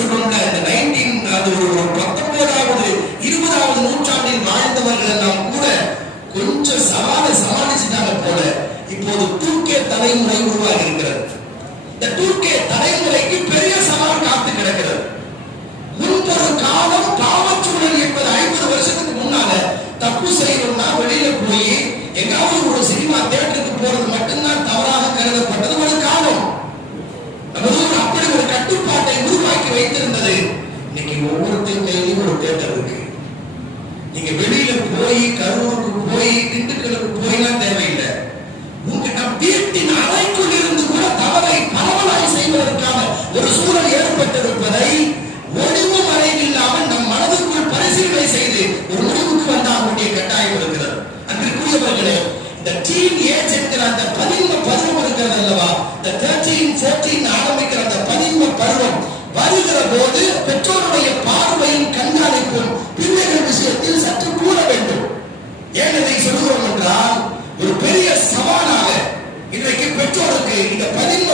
சொல்றோம்ல இந்த நைன்டீன் அது ஒரு பத்தொன்பதாவது இருபதாவது நூற்றாண்டில் வாழ்ந்தவர்கள் எல்லாம் கூட கொஞ்சம் சவாலை சமாளிச்சுட்டாங்க போல. இப்போது டூகே தலைமுறை உருவாகி இருக்கிறது இந்த டூகே தலைமுறைக்கு பெரிய சவால் காத்து கிடக்கிறது. முன்பொரு காலம் பாவச்சூழல் என்பது ஐம்பது வருஷத்துக்கு வைத்திருந்தது. இன்னைக்கு ஒவ்வொருத்தர் கையிலும் ஒரு தேட்டர் இருக்கு. நீங்க வெளியில போய் கரூருக்கு போய் திண்டுக்கலுக்கு போயெல்லாம் தேவையில்லை. உங்க நம் வீட்டின் அறைக்குள் இருந்து கூட தவறை பரவலாய் செய்வதற்கான ஒரு சூழல் ஏற்பட்டிருப்பதை ஒளிவு மறைவில்லாமல் நம் மனதுக்குள் பரிசீலனை செய்து ஒரு முடிவுக்கு வந்தாக வேண்டிய கட்டாயம் இருக்கிறது. அன்றைக்குரியவர்களே இந்த டீன் ஏஜ் என்கிற அந்த பதின்ம பருவம் இருக்கிறது அல்லவா? இந்த தேர்ட்டீன் ஃபோர்டீன் ஆரம்பிக்கிற அந்த பதின்ம பருவம் இந்த பதின்ம